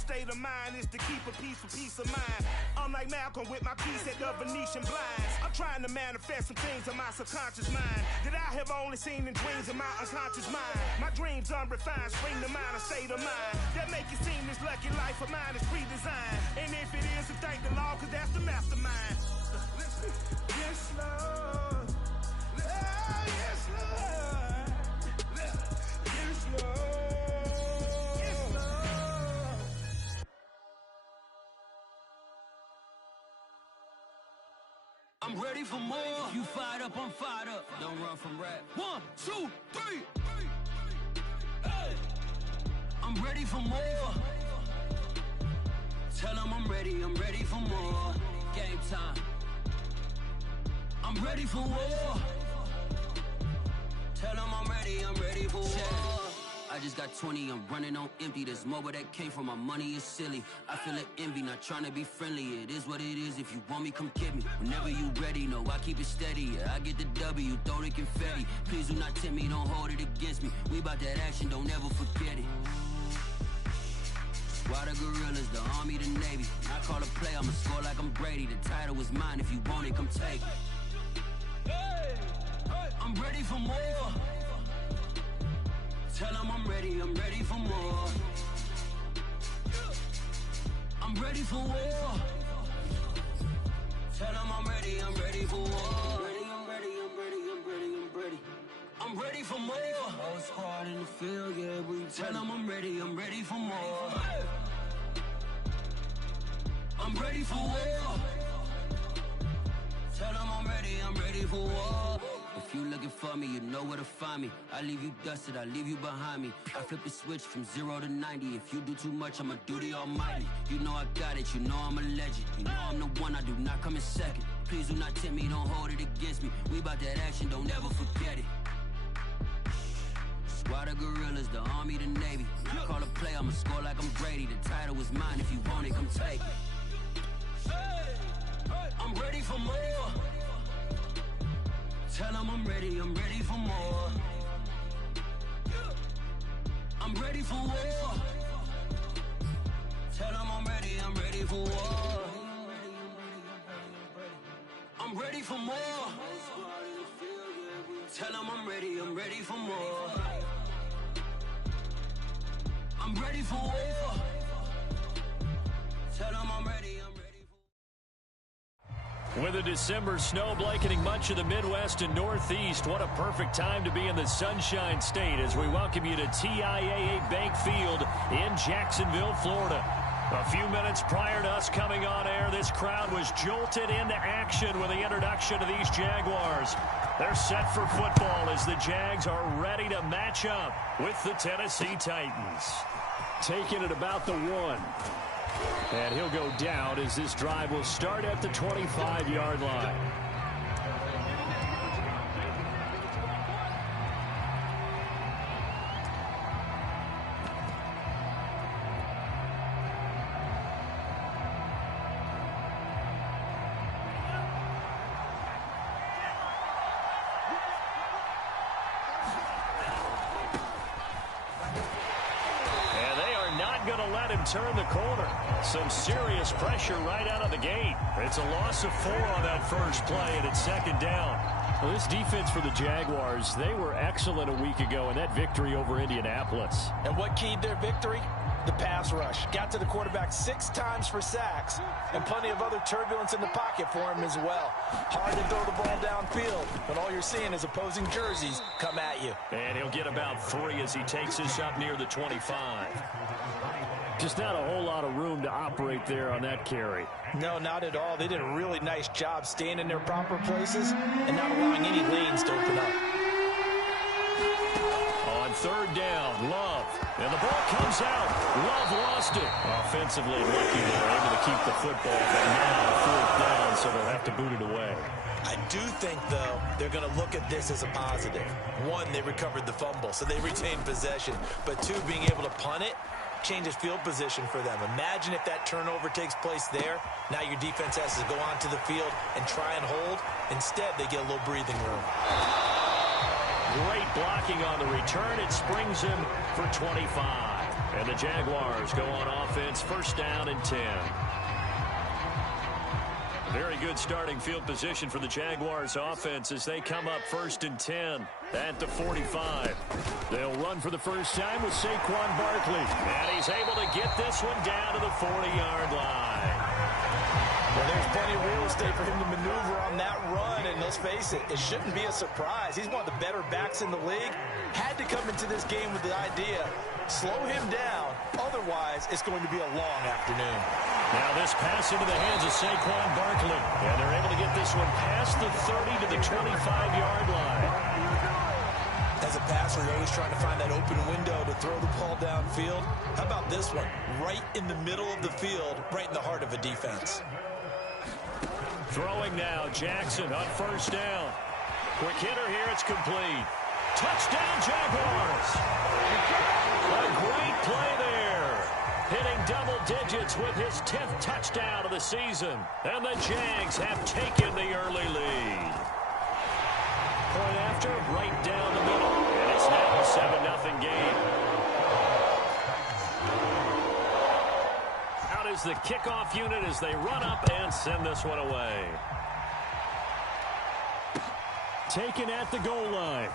state of mind is to keep a peace of mind. I'm like Malcolm with my piece at the Venetian blinds. I'm trying to manifest some things in my subconscious mind that I have only seen in dreams in my unconscious mind. My dreams unrefined, spring to mind, a state of mind that make it seem this lucky life of mine is pre-designed. And if it is, then thank the Lord, cause that's the mastermind. Yes, Lord. Yes, Lord. Yes, Lord. Yes, Lord. I'm ready for more. You fired up, I'm fired up. Don't run from rap. 1, 2, 3. Hey. I'm ready for more. Tell them I'm ready for more. Game time. I'm ready for war. Tell them I'm ready for war. I just got 20, I'm running on empty. There's more where that came from, my money is silly. I feel an envy, not trying to be friendly. It is what it is, if you want me, come get me. Whenever you ready, no, I keep it steady. Yeah, I get the W, throw the confetti. Please do not tempt me, don't hold it against me. We about that action, don't ever forget it. Why the gorillas, the army, the navy. I call a play, I'ma score like I'm Brady. The title is mine, if you want it, come take it. I'm ready for more. Tell them I'm ready for more. I'm ready for war. Tell them I'm ready for war. I'm ready for more. Whole squad in the field, yeah, we tell them I'm ready for more. I'm ready for war. Tell them I'm ready for war. If you looking for me, you know where to find me. I leave you dusted, I leave you behind me. I flip the switch from 0 to 90. If you do too much, I'ma do the almighty. You know I got it, you know I'm a legend. You know I'm the one, I do not come in second. Please do not tempt me, don't hold it against me. We about that action, don't ever forget it. Squad of gorillas, the army, the navy. I call a play, I'ma score like I'm Brady. The title is mine, if you want it, come take it. I'm ready for more. Tell them I'm ready for more. I'm ready for war. Tell them I'm ready for war. I'm ready for more. Tell them I'm ready for more. I'm ready for war. Tell them I'm ready for. With a December snow blanketing much of the Midwest and Northeast, what a perfect time to be in the Sunshine State as we welcome you to TIAA Bank Field in Jacksonville, Florida. A few minutes prior to us coming on air, this crowd was jolted into action with the introduction of these Jaguars. They're set for football as the Jags are ready to match up with the Tennessee Titans. Taking it about the 1. And he'll go down as this drive will start at the 25-yard line. Turn the corner. Some serious pressure right out of the gate. It's a loss of 4 on that first play, and it's 2nd down. Well, this defense for the Jaguars, they were excellent a week ago in that victory over Indianapolis. And what keyed their victory? The pass rush. Got to the quarterback 6 times for sacks, and plenty of other turbulence in the pocket for him as well. Hard to throw the ball downfield, but all you're seeing is opposing jerseys come at you. And he'll get about 3 as he takes this up near the 25. Just not a whole lot of room to operate there on that carry. No, not at all. They did a really nice job staying in their proper places and not allowing any lanes to open up. On 3rd down, Love. And the ball comes out. Love lost it. Offensively lucky they were able to keep the football, but now 4th down, so they'll have to boot it away. I do think, though, they're going to look at this as a positive. 1, they recovered the fumble, so they retained possession. But 2, being able to punt it changes field position for them. Imagine if that turnover takes place there. Now your defense has to go onto the field and try and hold. Instead, they get a little breathing room. Great blocking on the return. It springs him for 25. And the Jaguars go on offense, first down and 10. Very good starting field position for the Jaguars offense as they come up first and 10 at the 45. They'll run for the first time with Saquon Barkley. And he's able to get this one down to the 40-yard line. Well, there's plenty of real estate for him to maneuver on that run, and let's face it, it shouldn't be a surprise. He's one of the better backs in the league. Had to come into this game with the idea, slow him down, otherwise it's going to be a long afternoon. Now this pass into the hands of Saquon Barkley, and they're able to get this one past the 30 to the 25-yard line. As a passer, you're always trying to find that open window to throw the ball downfield. How about this one? Right in the middle of the field, right in the heart of a defense. Throwing now, Jackson on first down. Quick hitter here, it's complete. Touchdown, Jaguars! A great play there. Hitting double digits with his 10th touchdown of the season. And the Jags have taken the early lead. Point after, right down the middle. And it's now a 7-0 game. Out is the kickoff unit as they run up and send this one away. Taken at the goal line.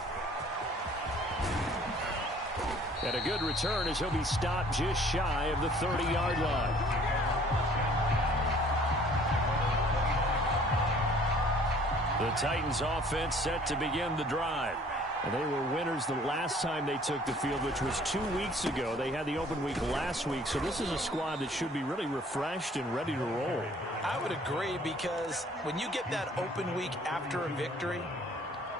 And a good return as he'll be stopped just shy of the 30-yard line. The Titans offense set to begin the drive. And they were winners the last time they took the field, which was 2 weeks ago. They had the open week last week, so this is a squad that should be really refreshed and ready to roll. I would agree, because when you get that open week after a victory,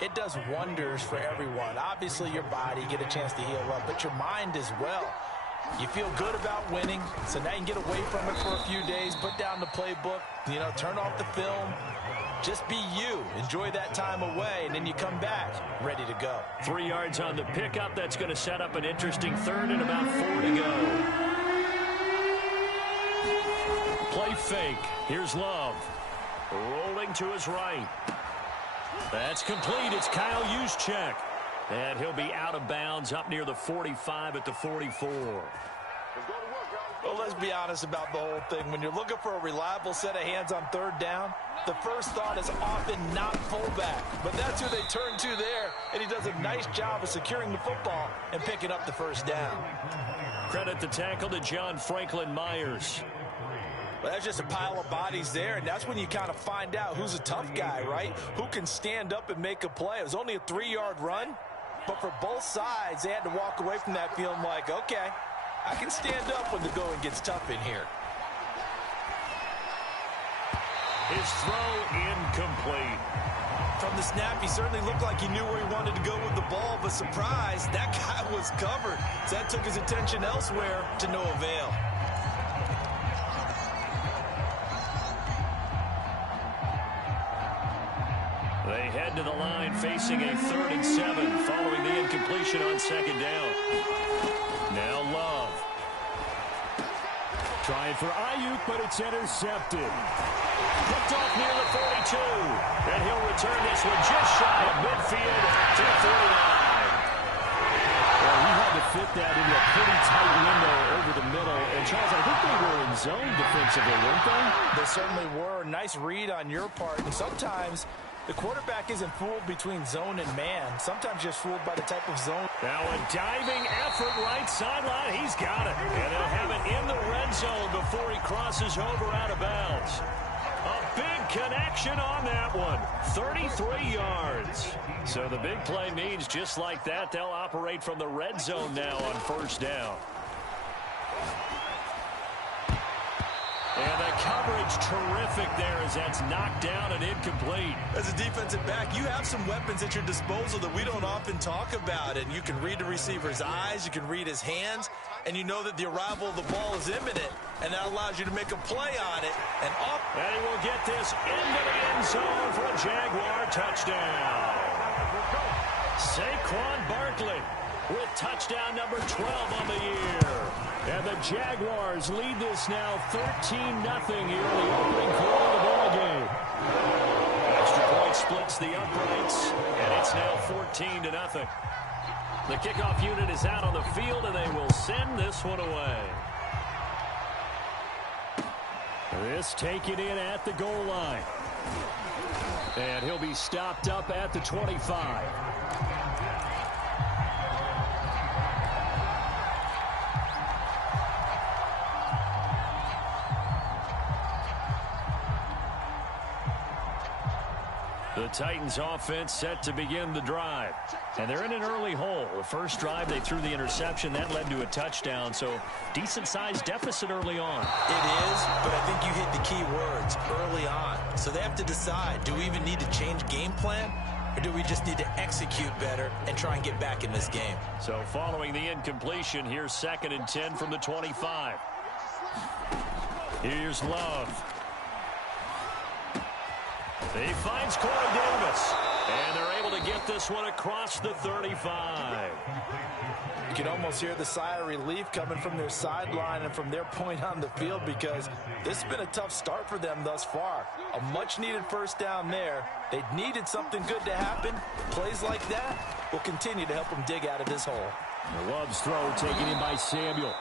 it does wonders for everyone. Obviously, your body, get a chance to heal up, but your mind as well. You feel good about winning, so now you can get away from it for a few days, put down the playbook, turn off the film. Just be you. Enjoy that time away, and then you come back ready to go. 3 yards on the pickup. That's going to set up an interesting third and about 4 to go. Play fake. Here's Love. Rolling to his right. That's complete. It's Kyle Juszczyk. And he'll be out of bounds up near the 45 at the 44. Well, let's be honest about the whole thing. When you're looking for a reliable set of hands on third down, the first thought is often not fullback. But that's who they turn to there, and he does a nice job of securing the football and picking up the first down. Credit the tackle to John Franklin Myers. Well, that's just a pile of bodies there, and that's when you kind of find out who's a tough guy, right? Who can stand up and make a play. It was only a 3-yard run, but for both sides, they had to walk away from that feeling like, okay, I can stand up when the going gets tough in here. His throw incomplete. From the snap, he certainly looked like he knew where he wanted to go with the ball, but surprise, that guy was covered. So that took his attention elsewhere to no avail. They head to the line facing a 3rd and 7 following the incompletion on second down. Now Love. Trying for Ayuk, but it's intercepted. Picked off near the 42. And he'll return this one just shy of midfield to the 49. Well, he had to fit that into a pretty tight window over the middle. And Charles, I think they were in zone defensively, weren't they? They certainly were. Nice read on your part. And sometimes the quarterback isn't fooled between zone and man. Sometimes just fooled by the type of zone. Now a diving effort right sideline. He's got it. And they'll have it in the red zone before he crosses over out of bounds. A big connection on that one. 33 yards. So the big play means just like that, they'll operate from the red zone now on first down. And the coverage terrific there as that's knocked down and incomplete. As a defensive back, you have some weapons at your disposal that we don't often talk about. And you can read the receiver's eyes, you can read his hands, and you know that the arrival of the ball is imminent. And that allows you to make a play on it. And he will get this into the end zone for a Jaguar touchdown. Saquon Barkley with touchdown number 12 on the year. And the Jaguars lead this now 13-0 here in the opening quarter of the ball game. Extra point splits the uprights, and it's now 14-0. The kickoff unit is out on the field, and they will send this one away. This taken in at the goal line. And he'll be stopped up at the 25. The Titans offense set to begin the drive. And they're in an early hole. The first drive, they threw the interception. That led to a touchdown. So decent-sized deficit early on. It is, but I think you hit the key words, early on. So they have to decide, do we even need to change game plan? Or do we just need to execute better and try and get back in this game? So following the incompletion, here's 2nd and 10 from the 25. Here's Love. He finds Corey Davis. And they're able to get this one across the 35. You can almost hear the sigh of relief coming from their sideline and from their point on the field, because this has been a tough start for them thus far. A much-needed first down there. They needed something good to happen. Plays like that will continue to help them dig out of this hole. Love's throw taken in by Samuel.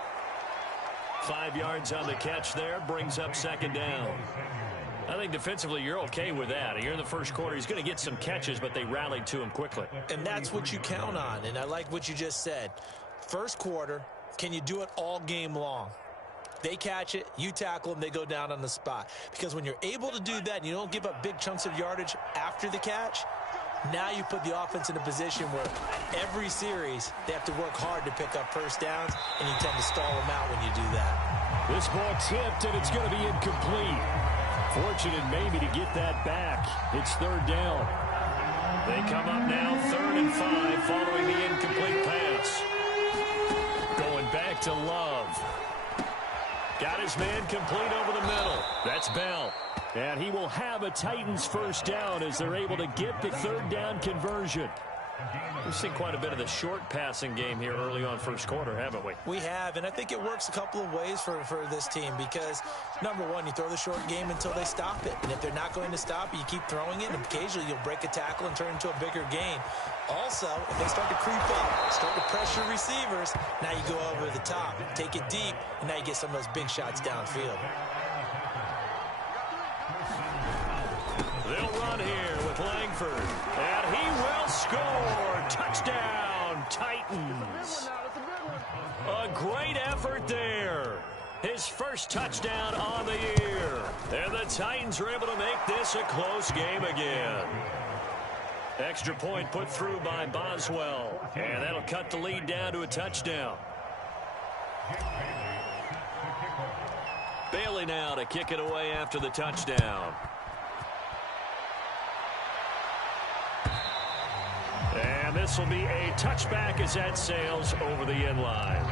5 yards on the catch there, brings up 2nd down. I think defensively you're okay with that. Here in the first quarter, he's going to get some catches, but they rallied to him quickly. And that's what you count on, and I like what you just said. First quarter, can you do it all game long? They catch it, you tackle them, they go down on the spot. Because when you're able to do that and you don't give up big chunks of yardage after the catch, now you put the offense in a position where every series they have to work hard to pick up first downs, and you tend to stall them out when you do that. This ball tipped, and it's going to be incomplete. Fortunate maybe to get that back. It's 3rd down. They come up now 3rd and 5 following the incomplete pass. Going back to Love. Got his man complete over the middle. That's Bell. And he will have a Titans first down as they're able to get the 3rd down conversion. We've seen quite a bit of the short passing game here early on first quarter, haven't we? We have, and I think it works a couple of ways for this team because, number one, you throw the short game until they stop it. And if they're not going to stop it, you keep throwing it, and occasionally you'll break a tackle and turn into a bigger gain. Also, if they start to creep up, start to pressure receivers, now you go over the top, take it deep, and now you get some of those big shots downfield. They'll run here with Langford, and he will score. Touchdown, Titans. A great effort there. His first touchdown on the year. And the Titans are able to make this a close game again. Extra point put through by Boswell, and that'll cut the lead down to a touchdown. Bailey now to kick it away after the touchdown. And this will be a touchback as that sails over the end line.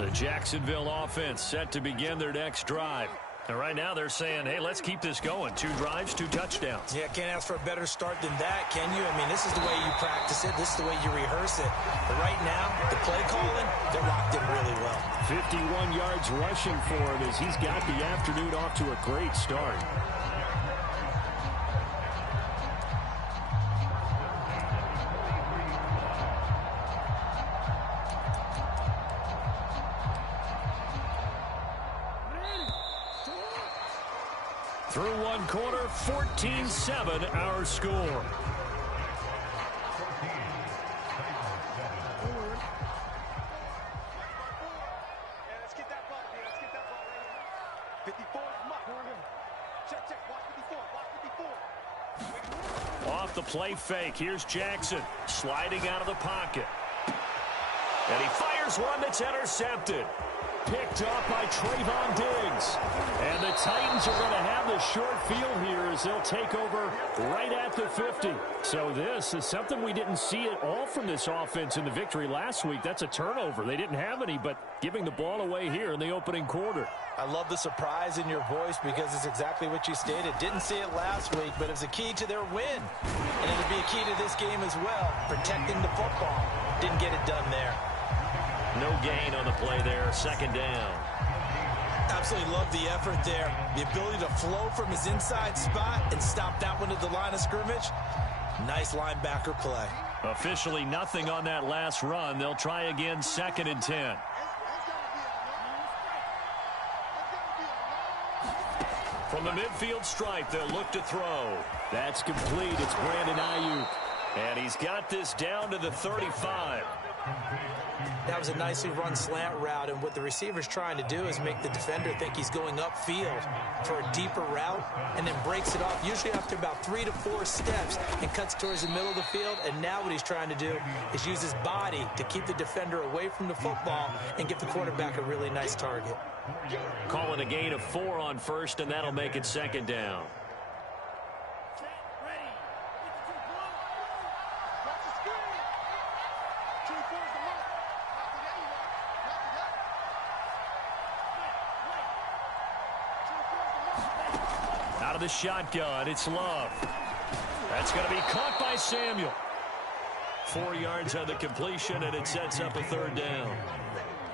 The Jacksonville offense set to begin their next drive. And right now they're saying, hey, let's keep this going. 2 drives, 2 touchdowns. Yeah, can't ask for a better start than that, can you? I mean, this is the way you practice it. This is the way you rehearse it. But right now, the play calling, they're locked in really well. 51 yards rushing for him as he's got the afternoon off to a great start. Through one quarter, 14-7 our score. Off the play fake, here's Jackson sliding out of the pocket. And he fires one that's intercepted. Picked up by Trayvon Diggs. And the Titans are going to have the short field here as they'll take over right at the 50. So this is something we didn't see at all from this offense in the victory last week. That's a turnover. They didn't have any, but giving the ball away here in the opening quarter. I love the surprise in your voice because it's exactly what you stated. Didn't see it last week, but it was a key to their win. And it'll be a key to this game as well, protecting the football. Didn't get it done there. No gain on the play there, 2nd down. Absolutely love the effort there. The ability to flow from his inside spot and stop that one at the line of scrimmage. Nice linebacker play. Officially nothing on that last run. They'll try again, 2nd and 10. From the midfield stripe, they'll look to throw. That's complete. It's Brandon Ayuk. And he's got this down to the 35. That was a nicely run slant route, and what the receiver's trying to do is make the defender think he's going upfield for a deeper route, and then breaks it off, usually after about 3 to 4 steps, and cuts towards the middle of the field. And now what he's trying to do is use his body to keep the defender away from the football and give the quarterback a really nice target. Calling a gain of 4 on first, and that'll make it 2nd down. Out of the shotgun, it's Love. That's going to be caught by Samuel. 4 yards on the completion, and it sets up a 3rd down.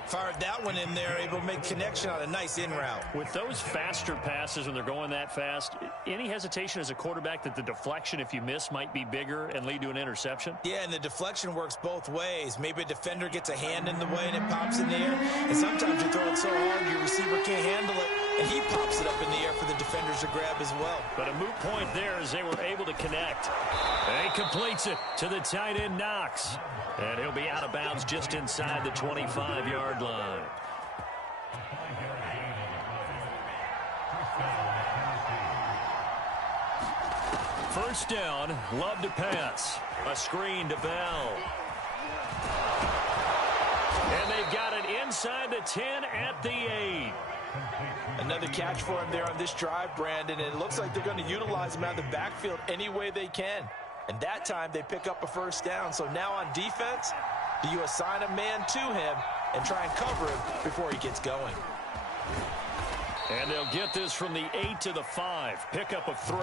Fired that one in there, able to make connection on a nice in route. With those faster passes, when they're going that fast, any hesitation as a quarterback that the deflection, if you miss, might be bigger and lead to an interception? Yeah, and the deflection works both ways. Maybe a defender gets a hand in the way and it pops in the air. And sometimes you throw it so hard your receiver can't handle it, and he pops it up in the air for the defenders to grab as well. But a moot point there as they were able to connect. And he completes it to the tight end, Knox. And he'll be out of bounds just inside the 25-yard line. First down, Love to pass. A screen to Bell. And they've got it inside the 10 at the 8. Another catch for him there on this drive, Brandon, and it looks like they're going to utilize him out of the backfield any way they can. And that time they pick up a first down. So now on defense, do you assign a man to him and try and cover him before he gets going? And they'll get this from the 8 to the 5. Pickup of 3.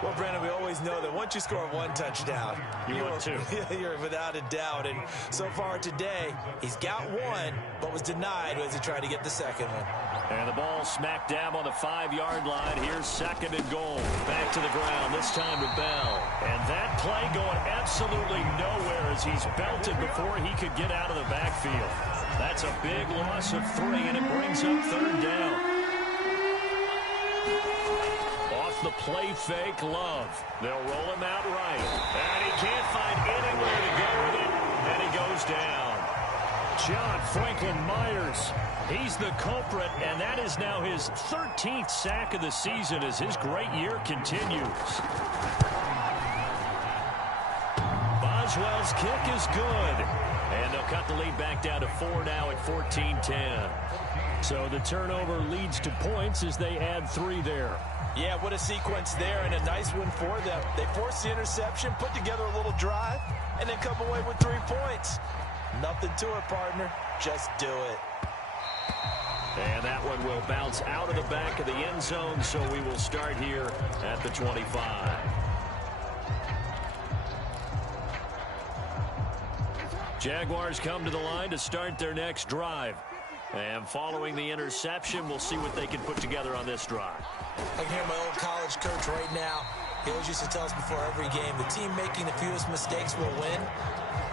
Well, Brandon, we always know that once you score 1 touchdown, you're without a doubt. And so far today, he's got 1, but was denied as he tried to get the second one. And the ball smack dab on the 5-yard line. Here's 2nd and goal. Back to the ground, this time to Bell. And that play going absolutely nowhere as he's belted before he could get out of the backfield. That's a big loss of 3, and it brings up 3rd down. Off the play fake, Love. They'll roll him out right. And he can't find anywhere to go with it, and he goes down. John Franklin Myers, he's the culprit, and that is now his 13th sack of the season as his great year continues. Boswell's kick is good, and they'll cut the lead back down to 4 now at 14-10. So the turnover leads to points as they add 3 there. Yeah, what a sequence there, and a nice one for them. They force the interception, put together a little drive, and then come away with 3 points. Nothing to it, partner. Just do it. And that one will bounce out of the back of the end zone, so we will start here at the 25. Jaguars come to the line to start their next drive. And following the interception, we'll see what they can put together on this drive. I can hear my old college coach right now. He always used to tell us before every game, the team making the fewest mistakes will win.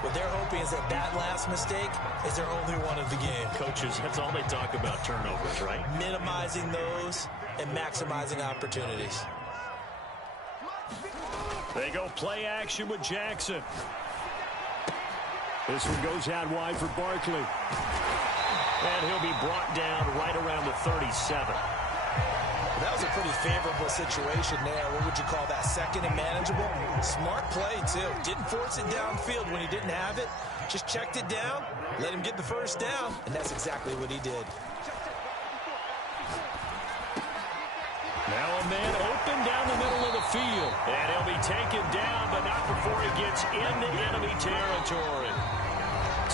What they're hoping is that that last mistake is their only one of the game. Coaches, that's all they talk about, turnovers, right? Minimizing those and maximizing opportunities. They go play action with Jackson. This one goes out wide for Barkley. And he'll be brought down right around the 37. That was a pretty favorable situation there. What would you call that? 2nd and manageable? Smart play, too. Didn't force it downfield when he didn't have it. Just checked it down, let him get the first down, and that's exactly what he did. Now a man open down the middle of the field. And he'll be taken down, but not before he gets into enemy territory.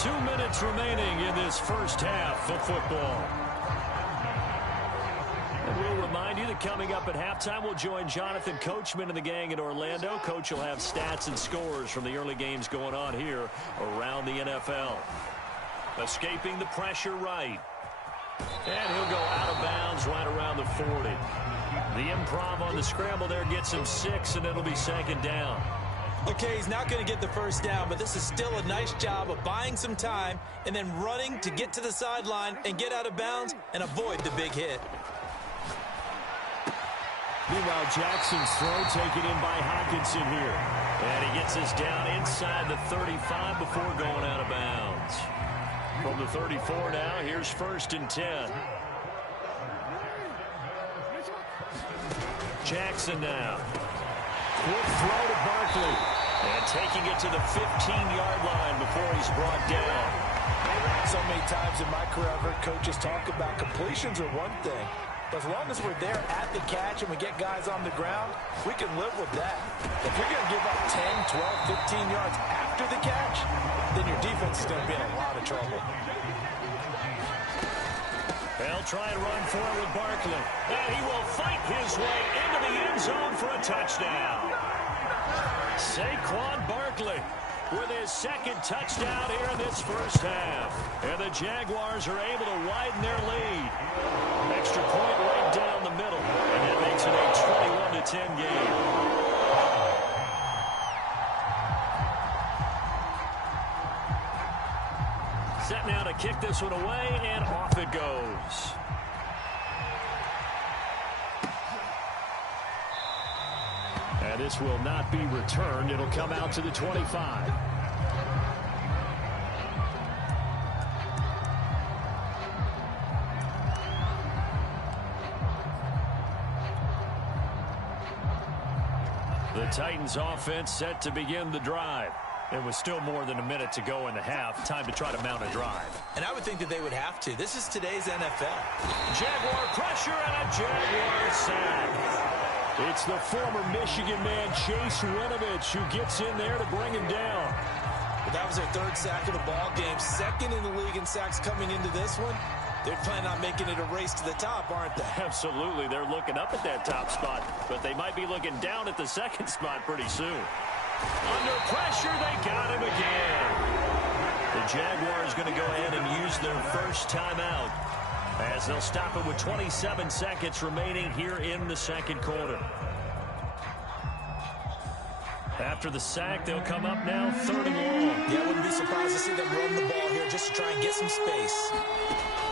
2 minutes remaining in this first half of football. And we'll remind you that coming up at halftime, we'll join Jonathan Coachman and the gang in Orlando. Coach will have stats and scores from the early games going on here around the NFL. Escaping the pressure right. And he'll go out of bounds right around the 40. The improv on the scramble there gets him 6, and it'll be second down. Okay, he's not going to get the first down, but this is still a nice job of buying some time and then running to get to the sideline and get out of bounds and avoid the big hit. Meanwhile, Jackson's throw taken in by Hockenson here. And he gets us down inside the 35 before going out of bounds. From the 34 now, here's 1st and 10. Jackson now. Quick throw to Barkley. And taking it to the 15-yard line before he's brought down. So many times in my career, I've heard coaches talk about completions are one thing. But as long as we're there at the catch and we get guys on the ground, we can live with that. If you're going to give up 10, 12, 15 yards after the catch, then your defense is going to be in a lot of trouble. They'll try and run for it with Barkley. And he will fight his way into the end zone for a touchdown. Saquon Barkley with his 2nd touchdown here in this first half. And the Jaguars are able to widen their lead. Extra point right down the middle. And that makes it a 21-10 game. Set now to kick this one away, and off it goes. And this will not be returned. It'll come out to the 25. The Titans offense set to begin the drive. It was still more than a minute to go in the half. Time to try to mount a drive. And I would think that they would have to. This is today's NFL. Jaguar pressure and a Jaguar sack. It's the former Michigan man, Chase Winovich, who gets in there to bring him down. But that was their 3rd sack of the ball game. 2nd in the league in sacks coming into this one. They're planning on making it a race to the top, aren't they? Absolutely. They're looking up at that top spot, but they might be looking down at the 2nd spot pretty soon. Under pressure, they got him again. The Jaguars going to go ahead and use their first timeout as they'll stop it with 27 seconds remaining here in the 2nd quarter. After the sack, they'll come up now 3rd and long. Yeah, I wouldn't be surprised to see them run the ball here just to try and get some space.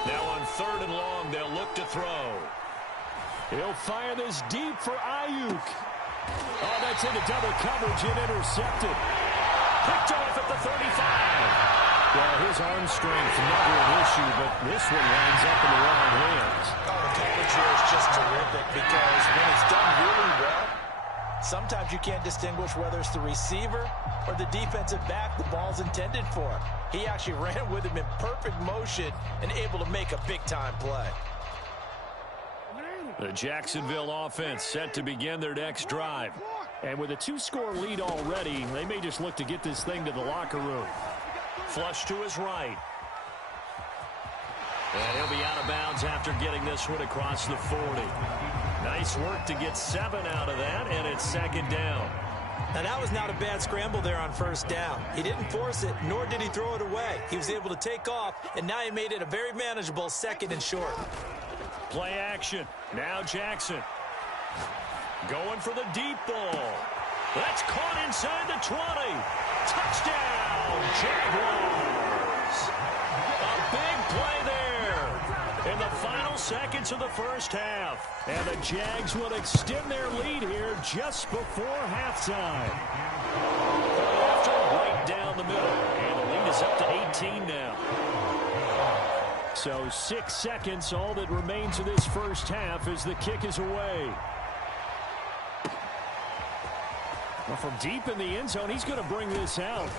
Now on 3rd and long, they'll look to throw. He'll fire this deep for Ayuk. Oh, that's into double coverage and intercepted. Picked off at the 35. Well, his arm strength never an issue, but this one winds up in the wrong hands. Oh, the coverage here is just terrific because when it's done really well, sometimes you can't distinguish whether it's the receiver or the defensive back the ball's intended for. He actually ran with him in perfect motion and able to make a big-time play. The Jacksonville offense set to begin their next drive. And with a 2-score lead already, they may just look to get this thing to the locker room. Flush to his right. And he'll be out of bounds after getting this one across the 40. Nice work to get 7 out of that, and it's 2nd down. Now, that was not a bad scramble there on 1st down. He didn't force it, nor did he throw it away. He was able to take off, and now he made it a very manageable 2nd and short. Play action. Now Jackson. Going for the deep ball. That's caught inside the 20. Touchdown, Jaguars. A big play there in the final seconds of the first half. And the Jags will extend their lead here just before halftime. After right down the middle. And the lead is up to 18 now. So 6 seconds, all that remains of this first half as the kick is away. Well, from deep in the end zone, he's going to bring this out.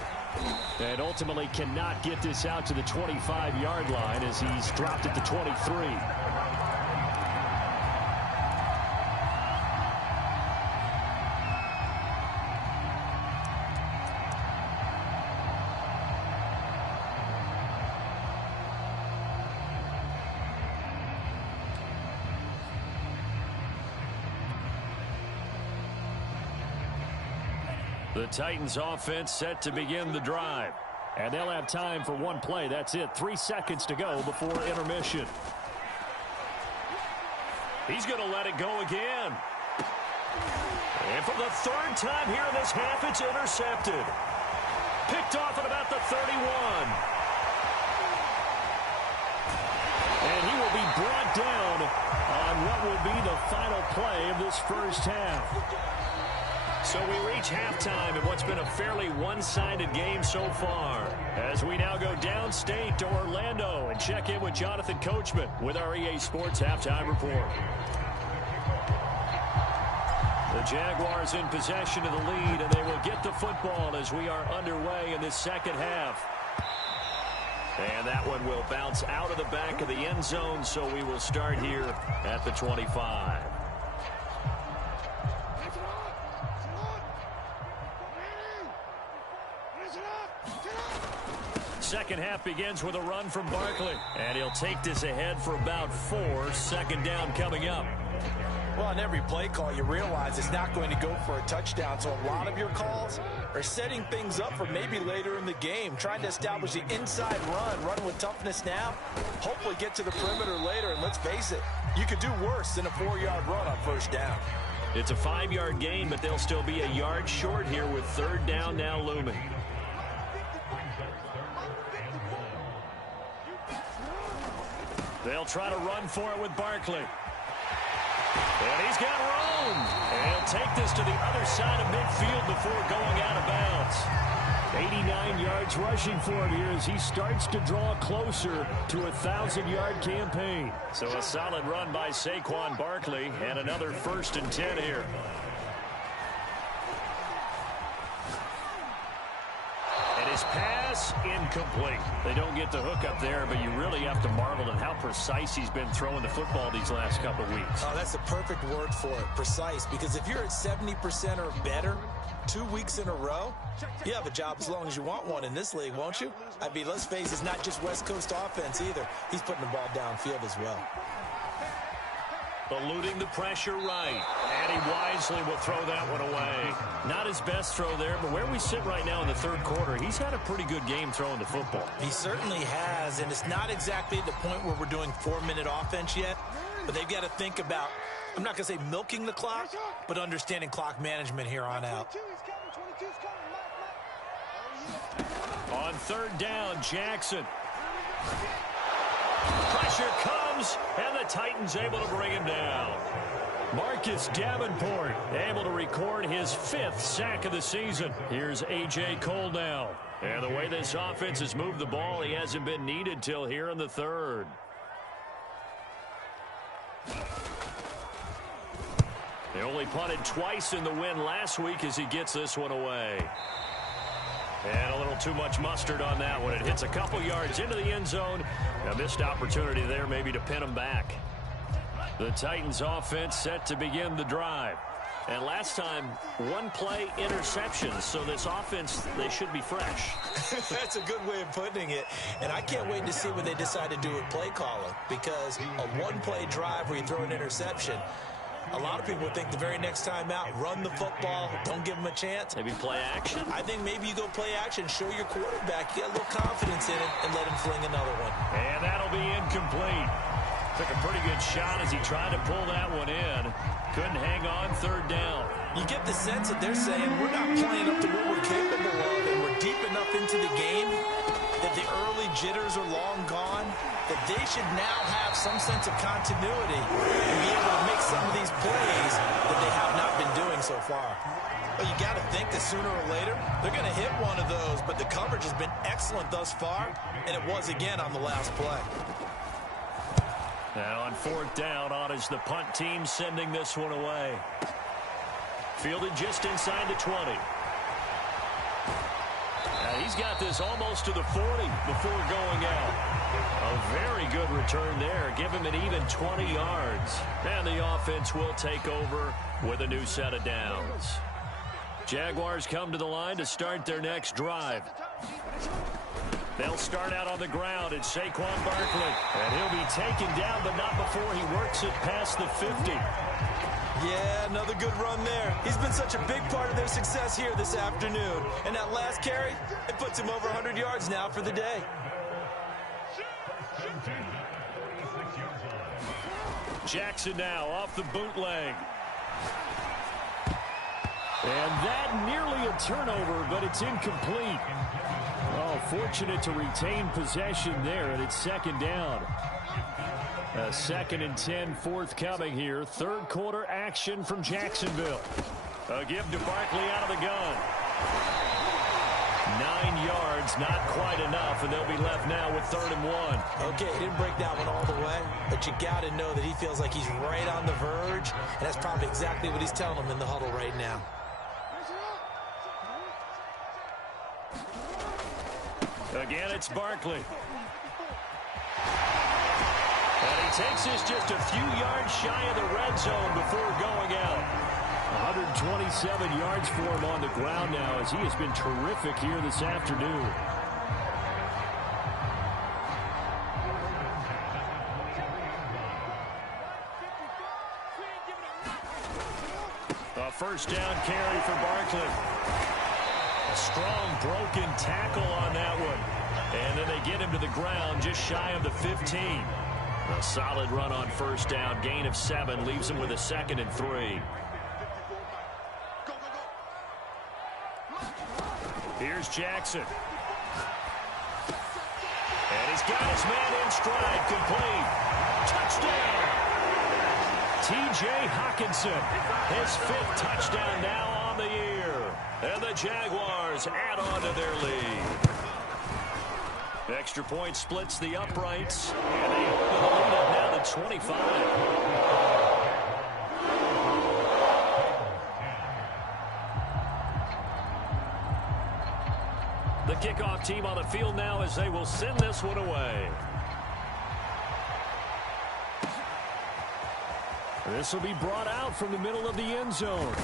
And ultimately cannot get this out to the 25-yard line as he's dropped at the 23. The Titans offense set to begin the drive. And they'll have time for one play. That's it. 3 seconds to go before intermission. He's going to let it go again. And for the third time here in this half, it's intercepted. Picked off at about the 31. And he will be brought down on what will be the final play of this first half. So we reach halftime in what's been a fairly one-sided game so far. As we now go downstate to Orlando and check in with Jonathan Coachman with our EA Sports Halftime Report. The Jaguars in possession of the lead, and they will get the football as we are underway in this second half. And that one will bounce out of the back of the end zone, so we will start here at the 25. Second half begins with a run from Barkley, and he'll take this ahead for about 4. Second down coming up. Well, on every play call, you realize it's not going to go for a touchdown, so a lot of your calls are setting things up for maybe later in the game, trying to establish the inside run with toughness now, hopefully get to the perimeter later, and let's face it, you could do worse than a 4-yard run on first down. It's a 5-yard gain, but they'll still be a yard short here with third down now looming. They'll try to run for it with Barkley. And he's got room. And he'll take this to the other side of midfield before going out of bounds. 89 yards rushing for him here as he starts to draw closer to a 1,000-yard campaign. So a solid run by Saquon Barkley and another 1st and 10 here. And his pass incomplete. They don't get the hook up there, but you really have to marvel at how precise he's been throwing the football these last couple of weeks. Oh, that's the perfect word for it, precise, because if you're at 70% or better 2 weeks in a row, you have a job as long as you want one in this league, won't you? I mean, let's face it, it's not just West Coast offense either. He's putting the ball downfield as well. Eluding the pressure right. And he wisely will throw that one away. Not his best throw there, but where we sit right now in the third quarter, he's had a pretty good game throwing the football. He certainly has, and it's not exactly the point where we're doing 4-minute offense yet, but they've got to think about, I'm not going to say milking the clock, but understanding clock management here on out. On third down, Jackson. Pressure comes, and the Titans able to bring him down. Marcus Davenport able to record his 5th sack of the season. Here's Icecold now. And the way this offense has moved the ball, he hasn't been needed till here in the third. They only punted twice in the win last week as he gets this one away. And a little too much mustard on that one. It hits a couple yards into the end zone. A missed opportunity there maybe to pin him back. The Titans offense set to begin the drive. And last time, 1-play interceptions. So this offense, they should be fresh. That's a good way of putting it. And I can't wait to see what they decide to do with play calling. Because a 1-play drive where you throw an interception, a lot of people would think the very next time out, run the football, don't give them a chance. Maybe play action? I think maybe you go play action, show your quarterback, you got a little confidence in it, and let him fling another one. And that'll be incomplete. Took a pretty good shot as he tried to pull that one in. Couldn't hang on third down. You get the sense that they're saying we're not playing up to what we're capable of, and we're deep enough into the game that the early jitters are long gone, that they should now have some sense of continuity and be able to make some of these plays that they have not been doing so far. But you got to think that sooner or later, they're going to hit one of those, but the coverage has been excellent thus far, and it was again on the last play. Now on fourth down, on is the punt team sending this one away. Fielded just inside the 20. He's got this almost to the 40 before going out. A very good return there. Give him an even 20 yards. And the offense will take over with a new set of downs. Jaguars come to the line to start their next drive. They'll start out on the ground. It's Saquon Barkley. And he'll be taken down, but not before he works it past the 50. Yeah, another good run there. He's been such a big part of their success here this afternoon. And that last carry, it puts him over 100 yards now for the day. Jackson now off the bootleg. And that nearly a turnover, but it's incomplete. Oh, fortunate to retain possession there, and it's second down. A 2nd and 10 forthcoming here. Third quarter action from Jacksonville. A give to Barkley out of the gun. 9 yards, not quite enough, and they'll be left now with 3rd and 1. Okay, he didn't break that one all the way, but you got to know that he feels like he's right on the verge, and that's probably exactly what he's telling them in the huddle right now. Again, it's Barkley. And he takes this just a few yards shy of the red zone before going out. 127 yards for him on the ground now as he has been terrific here this afternoon. A first down carry for Barkley. A strong broken tackle on that one. And then they get him to the ground just shy of the 15. A solid run on first down. Gain of 7 leaves him with a 2nd and 3. Here's Jackson. And he's got his man in stride. Complete. Touchdown. T.J. Hockenson. His 5th touchdown now on the year. And the Jaguars add on to their lead. Extra point splits the uprights. And they open the lead up now to 25. The kickoff team on the field now as they will send this one away. This will be brought out from the middle of the end zone.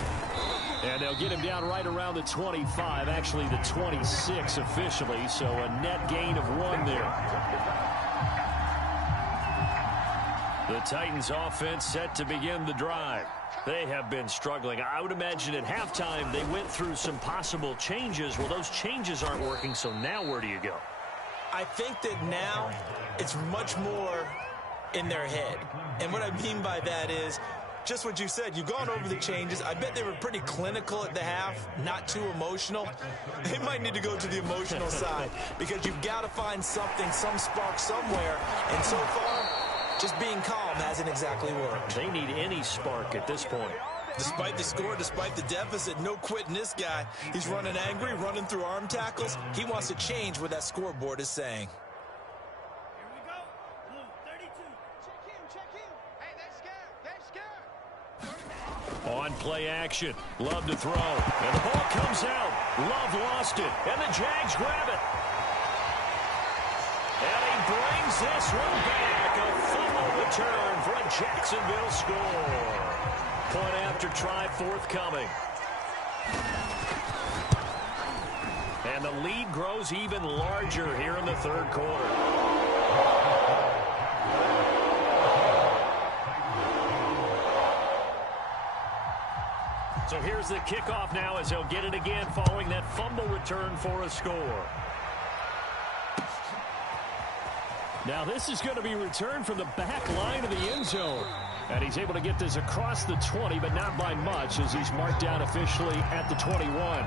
And they'll get him down right around the 25, actually the 26 officially, so a net gain of 1 there. The Titans offense set to begin the drive. They have been struggling. I would imagine at halftime they went through some possible changes. Well, those changes aren't working, so now where do you go? I think that now it's much more in their head. And what I mean by that is just what you said. You've gone over the changes. I bet they were pretty clinical at the half, not too emotional. They might need to go to the emotional side because you've got to find something, some spark somewhere. And so far, just being calm hasn't exactly worked. They need any spark at this point. Despite the score, despite the deficit, no quitting this guy. He's running angry, running through arm tackles. He wants to change what that scoreboard is saying. On play action, Love to throw, and the ball comes out. Love lost it, and the Jags grab it. And he brings this one back. A fumble return for a Jacksonville score. Point after try forthcoming. And the lead grows even larger here in the third quarter. So here's the kickoff now as they'll get it again following that fumble return for a score. Now this is going to be returned from the back line of the end zone. And he's able to get this across the 20, but not by much as he's marked down officially at the 21.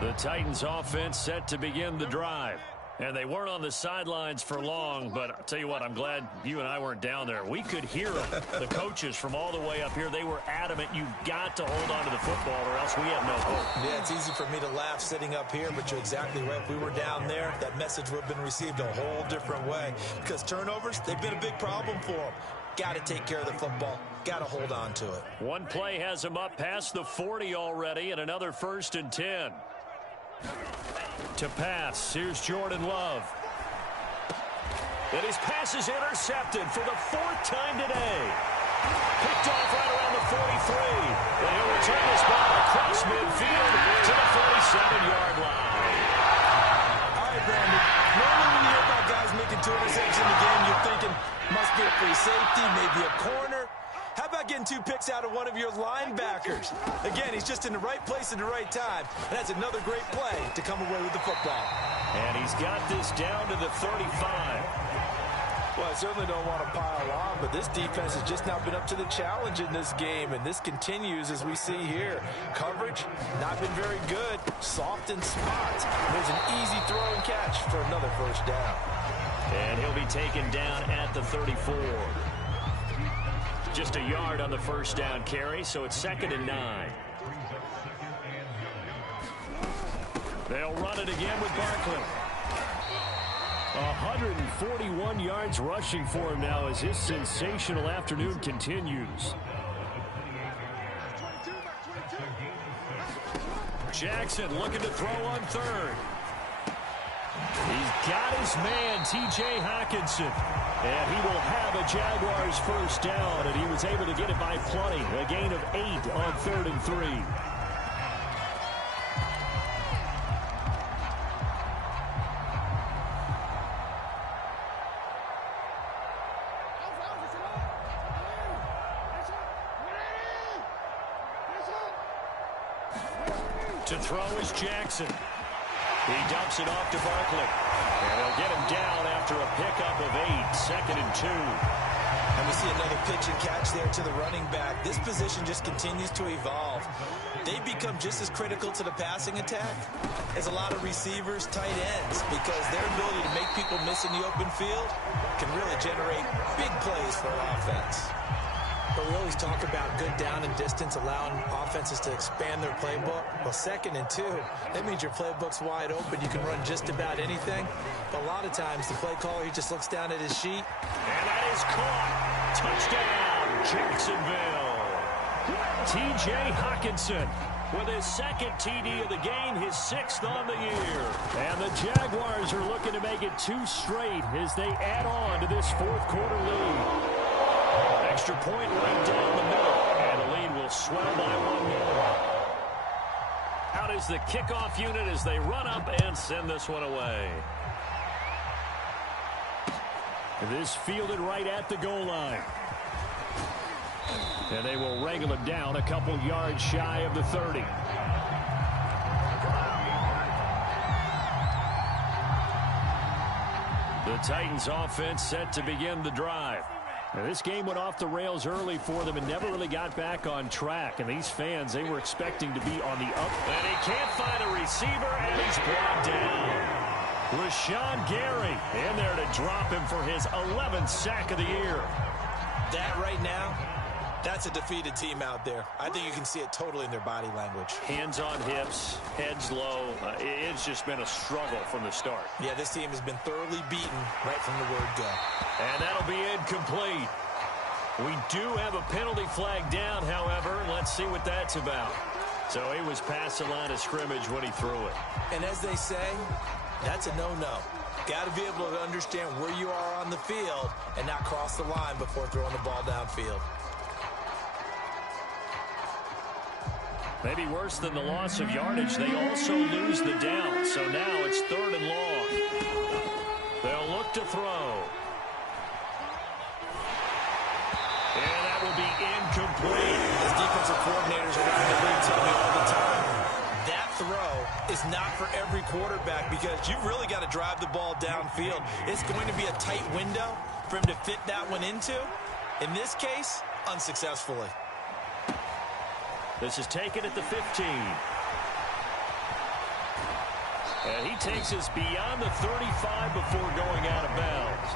The Titans offense set to begin the drive. And they weren't on the sidelines for long, but I'll tell you what, I'm glad you and I weren't down there. We could hear them, the coaches from all the way up here. They were adamant, you've got to hold on to the football or else we have no hope. Yeah, it's easy for me to laugh sitting up here, but you're exactly right. If we were down there, that message would have been received a whole different way. Because turnovers, they've been a big problem for them. Got to take care of the football. Got to hold on to it. One play has him up past the 40 already, and another 1st and 10. To pass, here's Jordan Love. And his pass is intercepted for the 4th time today. Picked off right around the 43. And he'll return this ball across midfield to the 47-yard line. All right, Brandon. Normally when you hear about guys making 2 interceptions in the game, you're thinking, must be a free safety, maybe a corner. How about not getting 2 picks out of one of your linebackers. Again, he's just in the right place at the right time. And that's another great play to come away with the football. And he's got this down to the 35. Well, I certainly don't want to pile on, but this defense has just not been up to the challenge in this game, and this continues as we see here. Coverage, not been very good. Soft in spots. There's an easy throw and catch for another first down. And he'll be taken down at the 34. Just a yard on the first down carry, so it's 2nd and 9. They'll run it again with Barkley. 141 yards rushing for him now as his sensational afternoon continues. Jackson looking to throw on 3rd. He's got his man, T.J. Hockenson. And he will have a Jaguars first down, and he was able to get it by plenty. A gain of 8 on 3rd and 3. To throw is Jackson. He dumps it off to Barkley. And they'll get him down after a pickup of 8, 2nd and 2. And we see another pitch and catch there to the running back. This position just continues to evolve. They become just as critical to the passing attack as a lot of receivers, tight ends, because their ability to make people miss in the open field can really generate big plays for an offense. But we always talk about good down and distance, allowing offenses to expand their playbook. Well, 2nd and 2, that means your playbook's wide open. You can run just about anything. But a lot of times, the play caller, he just looks down at his sheet. And that is caught. Touchdown, Jacksonville. T.J. Hockenson with his 2nd TD of the game, his 6th on the year. And the Jaguars are looking to make it 2 straight as they add on to this 4th quarter lead. Extra point right down the middle, and the lead will swell by 1 more. Out is the kickoff unit as they run up and send this one away. This fielded right at the goal line. And they will wrangle him down a couple yards shy of the 30. The Titans offense set to begin the drive. Now, this game went off the rails early for them and never really got back on track. And these fans, they were expecting to be on the up. And he can't find a receiver, and he's brought down. Rashawn Gary in there to drop him for his 11th sack of the year. That right now, that's a defeated team out there. I think you can see it totally in their body language. Hands on hips, heads low. It's just been a struggle from the start. Yeah, this team has been thoroughly beaten right from the word go. And that'll be incomplete. We do have a penalty flag down, however. Let's see what that's about. So he was past the line of scrimmage when he threw it. And as they say, that's a no-no. Got to be able to understand where you are on the field and not cross the line before throwing the ball downfield. Maybe worse than the loss of yardage, they also lose the down. So now it's 3rd and long. They'll look to throw. And that will be incomplete. As defensive coordinators around the league tell me all the time, that throw is not for every quarterback because you've really got to drive the ball downfield. It's going to be a tight window for him to fit that one into. In this case, unsuccessfully. This is taken at the 15. And he takes us beyond the 35 before going out of bounds.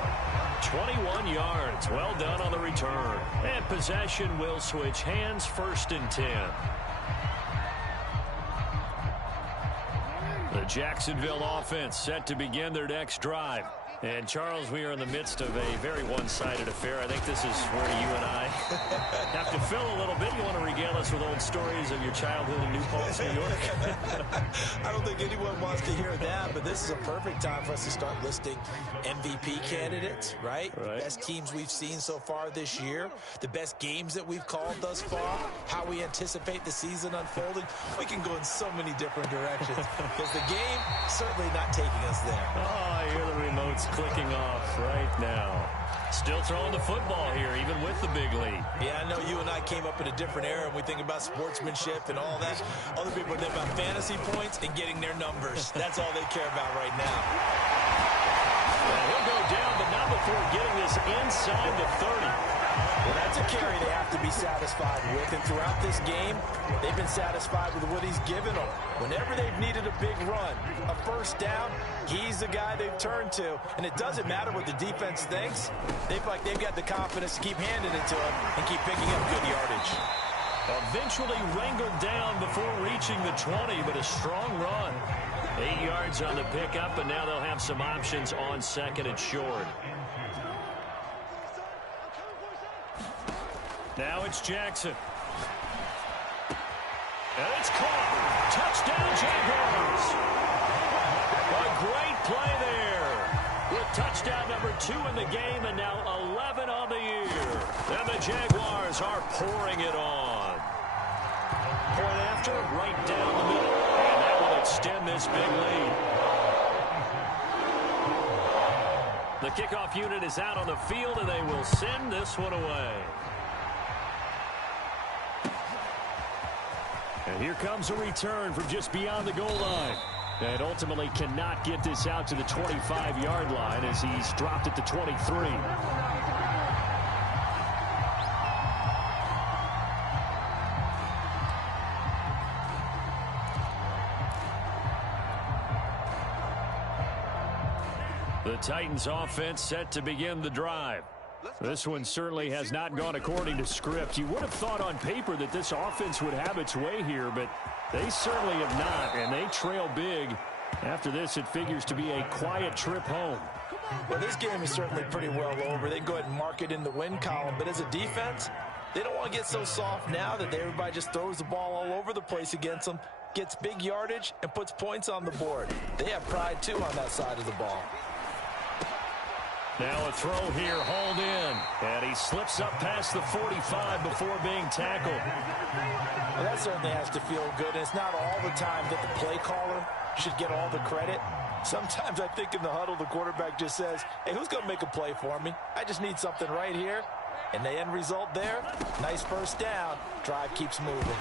21 yards. Well done on the return. And possession will switch hands, 1st and 10. The Jacksonville offense set to begin their next drive. And, Charles, we are in the midst of a very one-sided affair. I think this is where you and I have to fill a little bit. You want to regale us with old stories of your childhood in New Paltz, New York? I don't think anyone wants to hear that, but this is a perfect time for us to start listing MVP candidates, right? Best teams we've seen so far this year, the best games that we've called thus far, how we anticipate the season unfolding. We can go in so many different directions because the game certainly not taking us there. Oh, I hear the remotes clicking off right now. Still throwing the football here, even with the big lead. Yeah, I know you and I came up in a different era, and we think about sportsmanship and all that. Other people think about fantasy points and getting their numbers. That's all they care about right now. And he'll go down, but not before getting this inside the 30. Well, that's a carry they have to be satisfied with, and throughout this game, they've been satisfied with what he's given them. Whenever they've needed a big run, a first down, he's the guy they've turned to, and it doesn't matter what the defense thinks. They feel like they've got the confidence to keep handing it to him and keep picking up good yardage. Eventually wrangled down before reaching the 20, but a strong run. 8 yards on the pickup, and now they'll have some options on second and short. Now it's Jackson. And it's caught. Touchdown, Jaguars. A great play there. With touchdown number 2 in the game and now 11 on the year. And the Jaguars are pouring it on. Point after, right down the middle. And that will extend this big lead. The kickoff unit is out on the field, and they will send this one away. And here comes a return from just beyond the goal line. And ultimately cannot get this out to the 25-yard line as he's dropped it to 23. The Titans offense set to begin the drive. This one certainly has not gone according to script. You would have thought on paper that this offense would have its way here, but they certainly have not, and they trail big. After this, it figures to be a quiet trip home. Well, this game is certainly pretty well over. They can go ahead and mark it in the win column, but as a defense, they don't want to get so soft now that everybody just throws the ball all over the place against them, gets big yardage, and puts points on the board. They have pride, too, on that side of the ball. Now a throw here, hauled in. And he slips up past the 45 before being tackled. Well, that certainly has to feel good. And it's not all the time that the play caller should get all the credit. Sometimes I think in the huddle, the quarterback just says, hey, who's going to make a play for me? I just need something right here. And the end result there, nice first down. Drive keeps moving.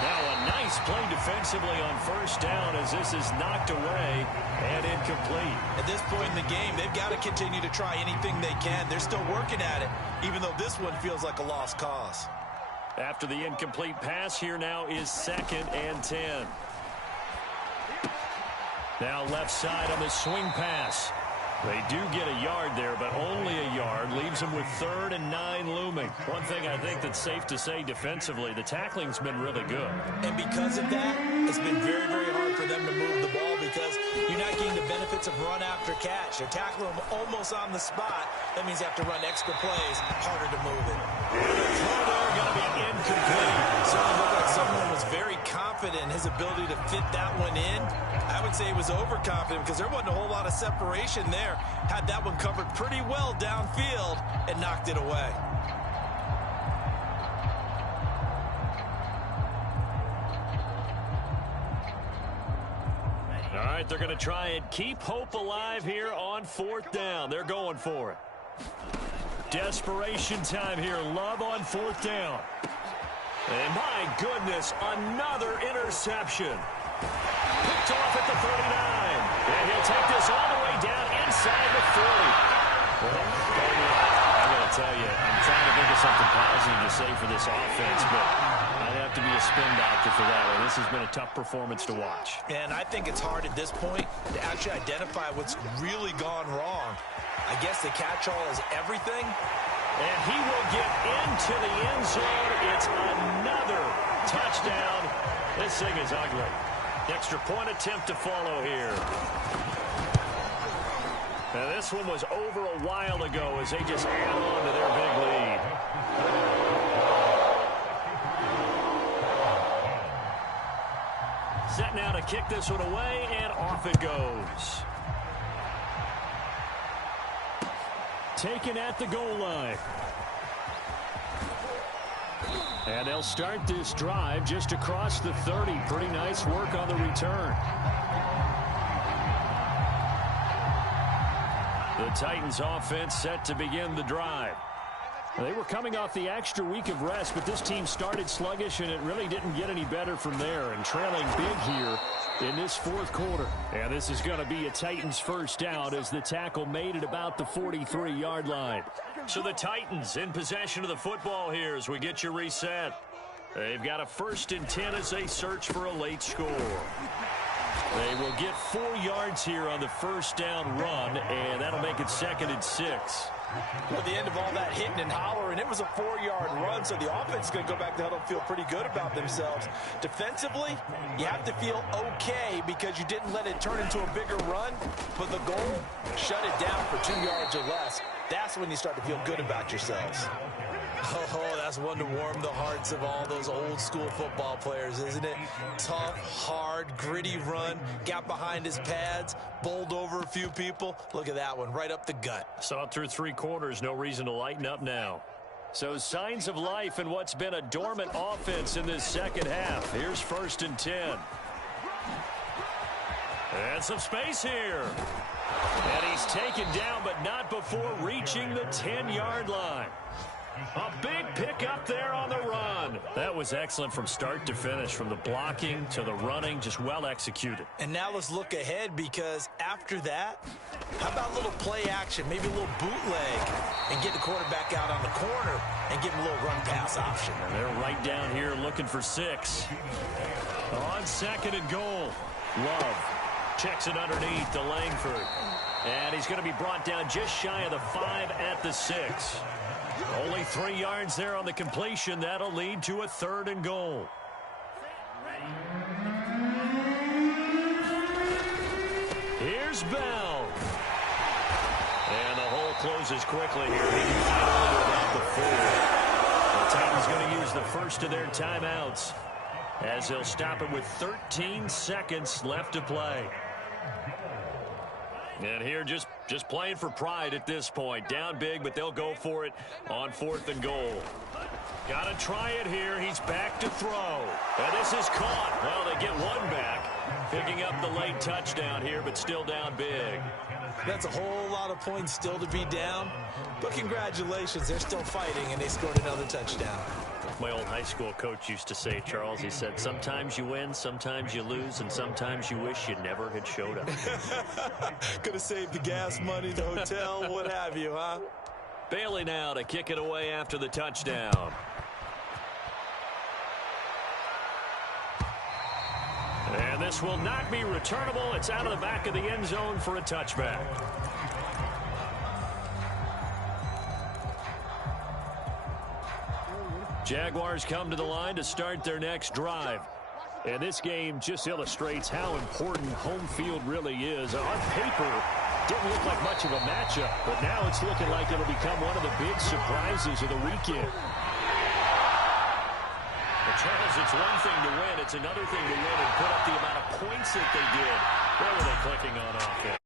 Now a nice play defensively on first down as this is knocked away and incomplete. At this point in the game, they've got to continue to try anything they can. They're still working at it, even though this one feels like a lost cause. After the incomplete pass, here now is 2nd and 10. Now left side on the swing pass. They do get a yard there, but only a yard. Leaves them with 3rd and 9 looming. One thing I think that's safe to say defensively, the tackling's been really good. And because of that, it's been very, very hard for them to move the ball because you're not getting the benefits of run after catch. They're tackling them almost on the spot. That means they have to run extra plays, harder to move it. Throw there going to be incomplete. Certainly looked like someone was very confident in his ability to fit that one in. I would say he was overconfident because there wasn't a whole lot of separation there. Had that one covered pretty well downfield and knocked it away. All right, they're going to try and keep hope alive here on 4th down. They're going for it. Desperation time here. Love on 4th down. And my goodness, another interception. Picked off at the 39. And he'll take this all the way down inside the 40. Well, I got to tell you, I'm trying to think of something positive to say for this offense, but I'd have to be a spin doctor for that one. This has been a tough performance to watch. And I think it's hard at this point to actually identify what's really gone wrong. I guess the catch-all is everything. And he will get into the end zone. It's another touchdown. This thing is ugly. Extra point attempt to follow here. Now this one was over a while ago as they just add on to their big lead. Set now to kick this one away, and off it goes. Taken at the goal line. And they'll start this drive just across the 30. Pretty nice work on the return. The Titans offense set to begin the drive. They were coming off the extra week of rest, but this team started sluggish, and it really didn't get any better from there, and trailing big here in this fourth quarter. And this is going to be a Titans first down as the tackle made it about the 43-yard line. So the Titans in possession of the football here as we get you reset. They've got a 1st and 10 as they search for a late score. They will get 4 yards here on the first down run, and that'll make it 2nd and 6. At the end of all that hitting and hollering, it was a 4-yard run, so the offense is going to go back to huddle and feel pretty good about themselves. Defensively, you have to feel okay because you didn't let it turn into a bigger run, but the goal, shut it down for 2 yards or less. That's when you start to feel good about yourselves. Oh, that's one to warm the hearts of all those old school football players, isn't it? Tough, hard, gritty run, got behind his pads, bowled over a few people. Look at that one, right up the gut. Saw it through 3 quarters, no reason to lighten up now. So signs of life in what's been a dormant offense in this second half. Here's 1st and 10. And some space here. And he's taken down, but not before reaching the 10-yard line. A big pickup there on the run. That was excellent from start to finish, from the blocking to the running, just well executed. And now let's look ahead, because after that, how about a little play action, maybe a little bootleg, and get the quarterback out on the corner and give him a little run pass option. And they're right down here looking for 6. On 2nd and goal, Love checks it underneath to Langford. And he's going to be brought down just shy of the 5 at the 6. Only 3 yards there on the completion. That'll lead to a 3rd and goal. Here's Bell. And the hole closes quickly here. He can find over about the 4. The Titans going to use the first of their timeouts as they'll stop it with 13 seconds left to play. And here just playing for pride at this point. Down big, but they'll go for it on 4th and goal. Got to try it here. He's back to throw. And this is caught. Well, they get one back. Picking up the late touchdown here, but still down big. That's a whole lot of points still to be down. But congratulations, they're still fighting, and they scored another touchdown. My old high school coach used to say, Charles, he said, sometimes you win, sometimes you lose, and sometimes you wish you never had showed up. Could have saved the gas money, the hotel, what have you, huh? Bailey now to kick it away after the touchdown. And this will not be returnable. It's out of the back of the end zone for a touchback. Jaguars come to the line to start their next drive. And this game just illustrates how important home field really is. On paper, didn't look like much of a matchup, but now it's looking like it'll become one of the big surprises of the weekend. But Charles, it's one thing to win. It's another thing to win and put up the amount of points that they did. Where were they clicking on offense?